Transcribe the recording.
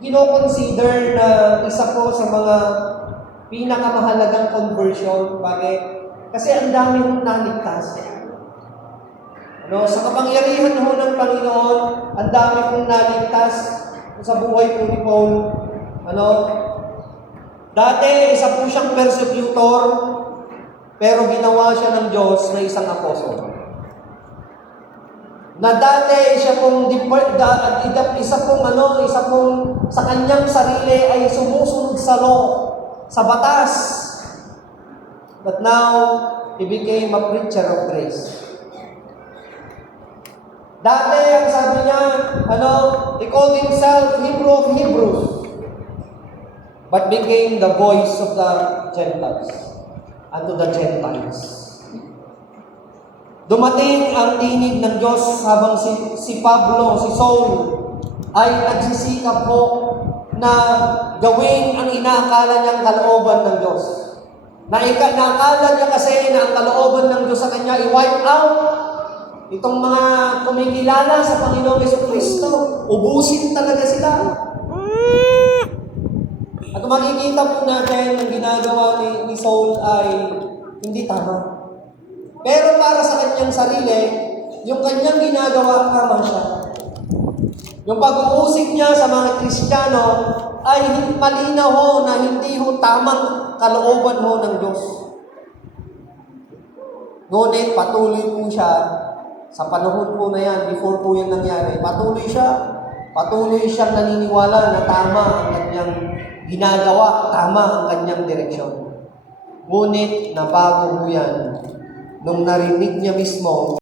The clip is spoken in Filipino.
kino-consider na isa po sa mga pinakamahalagang conversion. Bakit? Kasi ang dami hong naligtas. Sa kapangyarihan ho ng Panginoon, ang dami hong naligtas sa buhay po ni Paul. Dati, isa po siyang persecutor, pero ginawa siya ng Diyos na isang apostol. Na dati siya pong isa pong sa kanyang sarili ay sumusunod sa law, sa batas. But now, he became a preacher of grace. Dati, ang sabi niya, he called himself Hebrew of Hebrews, but became the voice of the Gentiles, unto the Gentiles. Dumating ang tinig ng Diyos habang si Pablo, si Saul, ay nagsisikap po na gawin ang inaakala niyang kalooban ng Diyos. Nakala niya kasi na ang kalooban ng Diyos sa kanya i-wipe out itong mga kumikilala sa Panginoong Jesucristo. Ubusin talaga sila. At makikita po natin ang ginagawa ni Saul ay hindi tama. Pero para sa kanyang sarili, yung kanyang ginagawa, tama siya. Yung pag-uusig niya sa mga Kristiyano ay malinaw ho na hindi ho tamang kalooban ho ng Diyos. Ngunit patuloy po siya sa panahon po na yan, before po yan nangyari, patuloy siyang naniniwala na tama ang kanyang ginagawa, tama ang kanyang direksyon. Ngunit nabago po yan nung narinig niya mismo